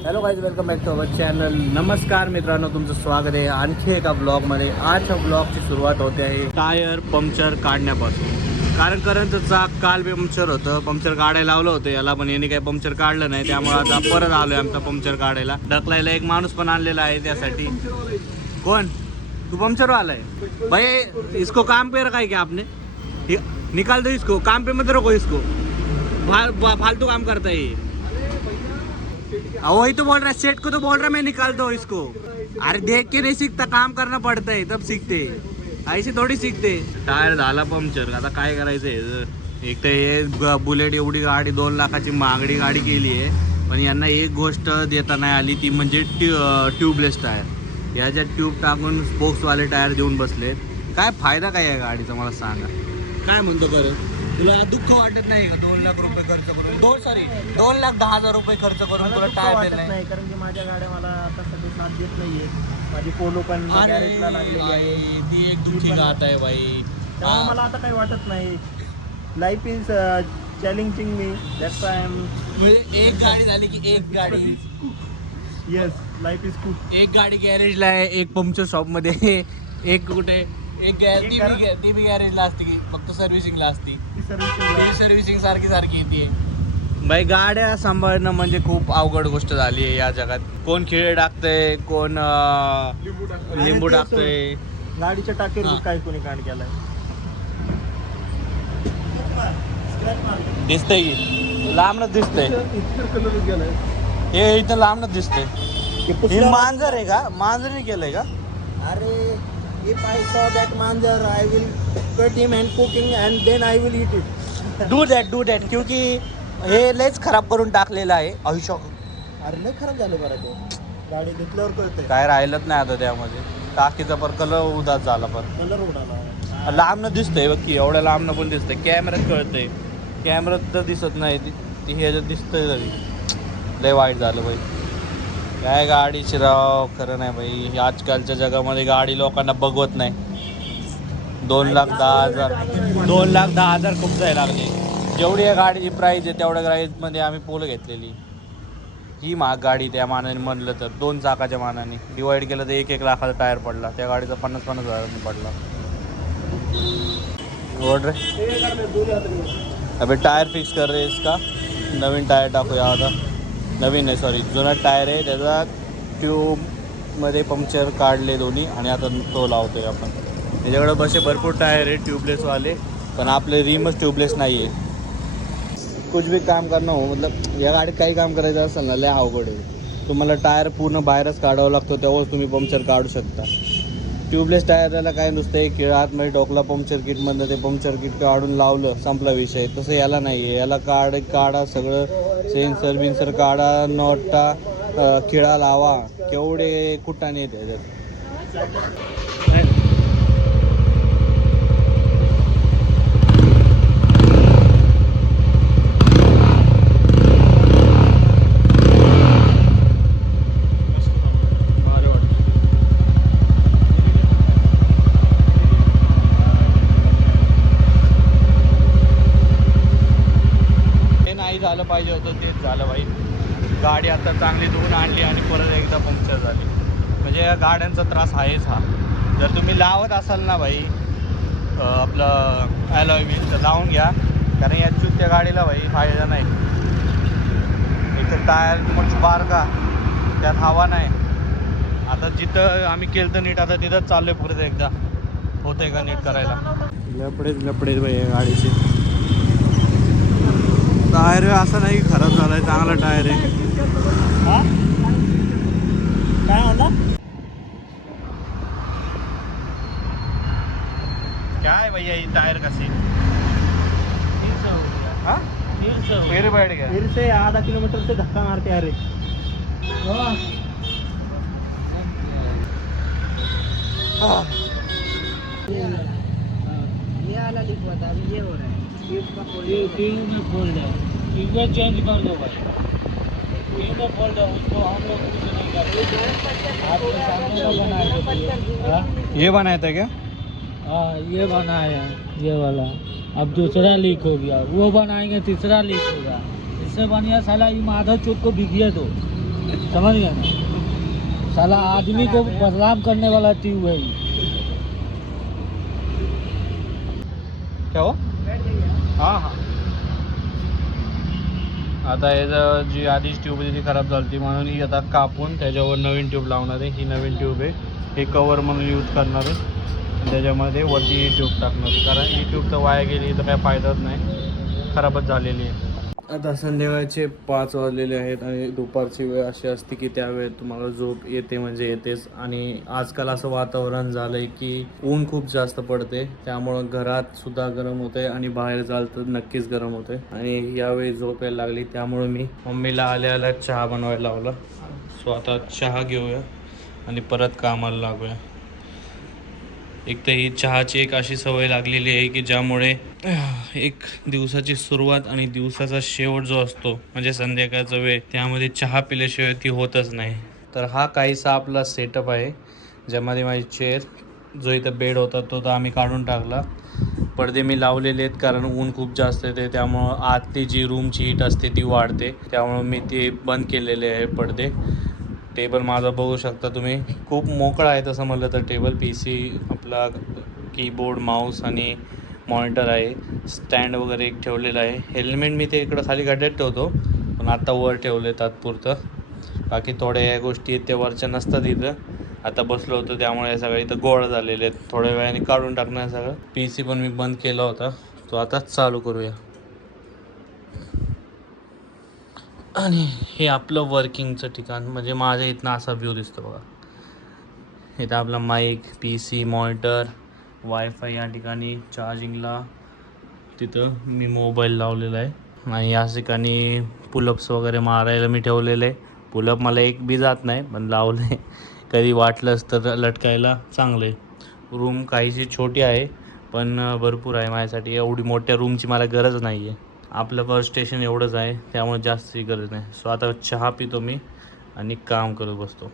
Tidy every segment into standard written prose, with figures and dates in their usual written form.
Hello guys, welcome back to our channel. नमस्कार मित्रांनो, तुमचं स्वागत आहे आणखी एका ब्लॉगमध्ये. आजच्या ब्लॉगची सुरुवात होते आहे टायर पंक्चर काढण्यापासून. कारण चाक काल पंक्चर होतं, पंक्चर काढायला लावलं होतं याला, पण याने काही पंक्चर काढलं नाही. त्यामुळे आता परत आलो आहे आमचा पंक्चर काढायला. ढकलायला एक माणूस पण आणलेला आहे त्यासाठी. कोण? तू पंक्चर वाला है भाई? इसको काम पे रखा है क्या आपने? निकाल दो इसको, काम पे मत रखो इसको, फालतू काम करता है ये. वही तो बोल रहा है, सेट को तो बोल रहा है मैं निकाल दो इसको. अरे देख के नहीं सीखता, काम करना पड़ता है तब सीखते, ऐसे थोड़ी सीखते. टायर झाला पंक्चर, आता काय करायचंय. एक तर हे बुलेट एवढी गाडी 2 लाखाची महागडी गाडी केली आहे, पण यांना एक गोष्ट देता नाही आली, ती म्हणजे ट्यूबलेस टायर. याच्यात ट्यूब टाकून स्पोक्सवाले टायर देऊन बसले. काय फायदा काय आहे गाडीचा मला सांगा. काय म्हणतो बरं, तुला दुःख वाटत नाही का 2 लाख रुपये खर्च करून? 2,10,000 रुपये खर्च करून तुला टायर वाटत नाही, कारण की माझ्या गाड्या मला आता सध्या साथ देत नाहीये. माझी पोलो पण गॅरेजला लागलेली आहे. ती एक दुःखी गात आहे बाई. त्यामुळे मला आता काही वाटत नाही. लाईफ इज चॅलेंजिंग मी, दॅट्स आय एम. म्हणजे एक गाडी झाली की एक गाडी. Yes, life is good. एक गाडी गॅरेजला आहे, एक पंक्चर शॉप मध्ये, एक कुठे, एक ती बी गॅरेजला असते की फक्त सर्व्हिसिंगला असती. सर्व्हिसिंग सारखी येते. बाई गाड्या सांभाळणं म्हणजे खूप अवघड गोष्ट झाली आहे या जगात. कोण खिळे टाकतंय, कोण लिंबू टाकतंय. गाडीच्या टाकीवर काय कोणी कांड केलाय दिसतंय की लांबनच दिसतंय. हे इथं लांबनच दिसतंय. हे मांजर आहे का? मांजरने केलंय का? अरे, if I saw that manjar, I will cut him and cooking and then I will eat it. Do that क्योंकि हे लयच खराब करून टाकलेलं आहे. अहिशोक अरे लय खराब झालं बरं. तो गाडी घेतल्यावर कळतंय काय राहिलंच नाही आता त्यामध्ये. टाकीचा पर कलर उदास झाला. पण कलर उडाला. लांबनं दिसतंय बघ की, एवढ्या लांबनं पण दिसतंय. कॅमेऱ्यात कळतंय, कॅमेऱ्यात तर दिसत नाही. ती ह्याच्यात दिसतंय तरी. लय वाईट झालं बाई. काय गाडीची राव, खरं नाही बाई. आजकालच्या जगामध्ये गाडी लोकांना बघवत नाही. 2,10,000 2,10,000 खूप जायला लागले. जेवढी या गाडीची प्राईस आहे तेवढ्या प्राईजमध्ये आम्ही पोलो घेतलेली. ही महाग गाडी त्या मानाने म्हणलं तर, 2 चाकाच्या मानाने डिवाइड केलं तर 1-1 लाखाचा टायर पडला. त्या गाडीचा 50-50 हजारांनी पडला. ओढ रे अबे, टायर फिक्स कर रे इसका. नवीन टायर टाकूया आता. नवीन नाही, सॉरी, जुना टायर आहे त्याचा. ट्यूबमध्ये पंक्चर काढले दोन्ही आणि आता तो लावतोय आपण. त्याच्याकडे बसे भरपूर टायर आहे ट्यूबलेसवाले, पण आपले रिमच ट्यूबलेस नाही आहे. कुछ भी काम करणं हो, मतलब या गाडीत काही काम करायचं असेल ना, लय अवघड आहे. तुम्हाला टायर पूर्ण बाहेरच काढावं लागतो, तेव्हाच तुम्ही पंक्चर काढू शकता. ट्यूबलेस टायरला काय नुसतं एक खिळा आतमध्ये टोकला पंक्चर किटमधनं, ते पंक्चर किट काढून लावलं, संपला विषय. तसं याला नाही आहे. याला काढा सगळं, सेन्सर काढा, नोटा, खिळा लावा, केवढे कुटाने येते त्याच्यात. झालं पाहिजे होतं तेच झालं बाई. गाडी आता चांगली धुवून आणली आणि परत एकदा पंक्चर झाली. म्हणजे या गाड्यांचा त्रास आहेच हा. जर तुम्ही लावत असाल ना बाई आपलं ॲलॉय व्हील, तर लावून घ्या. कारण या त्या गाडीला बाई फायदा नाही. एक तर टायर मोठी बारका, त्यात हवा नाही. आता जिथं आम्ही केलं तर नीट, आता तिथंच चाललो आहे परत एकदा. होतंय का नीट करायला. लपडेच बाई या गाडीची. टायर असं नाही खराब झालाय, चांगला टायर आहे. काय म्हणला? काय भैया ये टायर कसे? 300 रुपये. हाँ, 300 फिर बैठ गया. फिर से आधा किलोमीटर से धक्का मारते आ रहे. ये वाला लिखवा था, अभी ये हो रहा है. ट्यूब में फोल्ड है, ट्यूब में चेंज कर दो भाई. ट्यूब में फोल्ड है, उसको हम लोग कुछ नहीं करते. आपके सामने का बनाया है. ये बनाया था क्या? हाँ, ये बनाया है ये वाला. अब दूसरा लीक हो गया, वो बनाएंगे तीसरा लीक होगा. इससे बढ़िया साला ये माधव चौक को बिकिए दो. समझ गया ना, साला आदमी को बदनाम करने वाला ट्यूब है ये। क्या हो हां हां आता हे जी आधीच ट्यूब होती ती खराब झाली होती म्हणून ही आता कापून त्याच्यावर नवीन ट्यूब लावणार आहे. ही नवीन ट्यूब आहे, हे कवर म्हणून यूज करणार आहे आणि त्याच्यामध्ये वरती ही ट्यूब टाकणार आहे. कारण ही ट्यूब तर वाया गेली तर काय फायदाच नाही, खराबच झालेली आहे. आता संध्याकाळचे 5 वाजलेले आहेत आणि दुपारची वेळ अशी असते की त्या वेळेत तुम्हाला झोप येते म्हणजे येतेच. आणि आजकाल असं वातावरण झालं आहे की ऊन खूप जास्त पडते, त्यामुळं घरात सुद्धा गरम होते आणि बाहेर जाल तर नक्कीच गरम होते. आणि यावेळी झोप यायला लागली त्यामुळं मी मम्मीला आल्या चहा बनवायला लावला. सो आता चहा घेऊया आणि परत कामाला लागूया. एक तर ही चहाची एक अशी सवय लागलेली आहे की ज्यामुळे एक दिवसाची सुरुवात आणि दिवसाचा शेवट जो असतो म्हणजे संध्याकाळचा वेळ, त्यामध्ये चहा पिल्याशिवाय ती होतच नाही. तर हा काहीसा आपला सेटअप आहे ज्यामध्ये माझी चेअर, जो इथं बेड होता तो तर आम्ही काढून टाकला. पडदे मी लावलेले आहेत कारण ऊन खूप जास्त येते, त्यामुळं आतली जी रूमची हीट असते ती वाढते, त्यामुळं मी ते बंद केलेले आहे पडदे. टेबल माझा बघू शकता तुम्ही, खूप मोकळा आहे तसं म्हटलं तर टेबल. PC आपला कीबोर्ड माऊस आणि मॉनिटर आहे, स्टँड वगैरे एक ठेवलेलं आहे. हेल्मेट मी ते इकडं खाली गड्ड्यात ठेवतो पण आता वर ठेवले तात्पुरतं. बाकी थोड्या या गोष्टी आहेत त्या वरच्या नसतात इथं. आता बसलो होतो त्यामुळे सगळं इथं गोळा झालेले आहेत, थोड्या वेळाने काढून टाकणार सगळं. PC पण मी बंद केला होता, तो आता चालू करूया. आणि हे आपलं वर्किंगचं ठिकाण म्हणजे माझ्या इथनं असा व्ह्यू दिसतो बघा. इथं आपला माईक, PC, मॉनिटर, वायफाय या ठिकाणी चार्जिंगला. तिथं मी मोबाईल लावलेला आहे आणि या ठिकाणी पुलअप्स वगैरे मारायला मी ठेवलेलं आहे. पुलअप मला एक बी जात नाही पण लावलं आहे, कधी वाटलंच तर लटकायला चांगलं आहे. रूम काहीशी छोटी आहे पण भरपूर आहे माझ्यासाठी. एवढी मोठ्या रूमची मला गरज नाही आहे, आपलं फर्स्ट स्टेशन एवढंच आहे त्यामुळे जास्तची गरज नाही. सो आता चहा पितो मी आणि काम करत बसतो.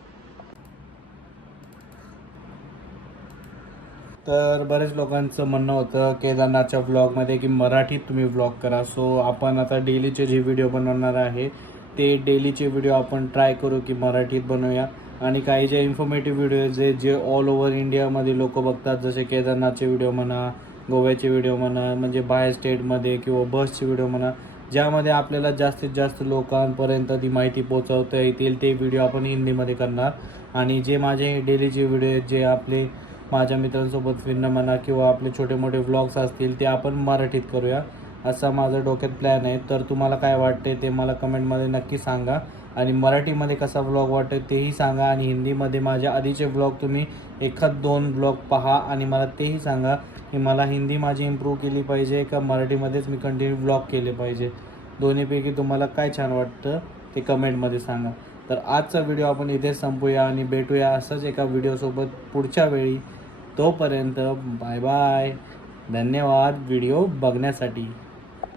तर बरेच लोकांचं म्हणणं होतं केदारनाथच्या व्लॉगमध्ये की मराठीत तुम्ही व्लॉग करा. सो आपण आता डेलीचे जे व्हिडिओ बनवणार आहे ते डेलीचे व्हिडिओ आपण ट्राय करू की मराठीत बनवूया. आणि काही जे इन्फॉर्मेटिव्ह व्हिडिओज आहे जे ऑल ओव्हर इंडियामध्ये लोक बघतात, जसे केदारनाथचे व्हिडिओ म्हणा, गोव्याचे व्हिडिओ म्हणा, म्हणजे बाहेर स्टेटमध्ये किंवा बसचे व्हिडिओ म्हणा, ज्यामध्ये आपल्याला जास्तीत जास्त लोकांपर्यंत ती माहिती पोहोचवता येतील, ते व्हिडिओ आपण हिंदीमध्ये करणार. आणि जे माझे डेलीचे व्हिडिओ आहेत, जे आपले माझ्या मित्रांसोबत फिरणं म्हणा किंवा आपले छोटे मोठे व्लॉग्स असतील, ते आपण मराठीत करूया असा माझा डोक्यात प्लॅन आहे. तर तुम्हाला काय वाटते ते मला कमेंटमध्ये नक्की सांगा. आणि मराठीमध्ये कसा व्लॉग वाटतो तेही सांगा. आणि हिंदीमध्ये माझ्या आधीचे व्लॉग तुम्ही 1-2 व्लॉग पहा आणि मला तेही सांगा की मला हिंदी माझी इम्प्रूव्ह केली पाहिजे का मराठीमध्येच मी कंटिन्यू व्लॉग केले पाहिजे. दोन्हीपैकी तुम्हाला काय छान वाटतं ते कमेंटमध्ये सांगा. तर आजचा व्हिडिओ आपण इथेच संपूया आणि भेटूया असंच एका व्हिडिओसोबत पुढच्या वेळी. तोपर्यंत बाय बाय. धन्यवाद व्हिडिओ बघण्यासाठी.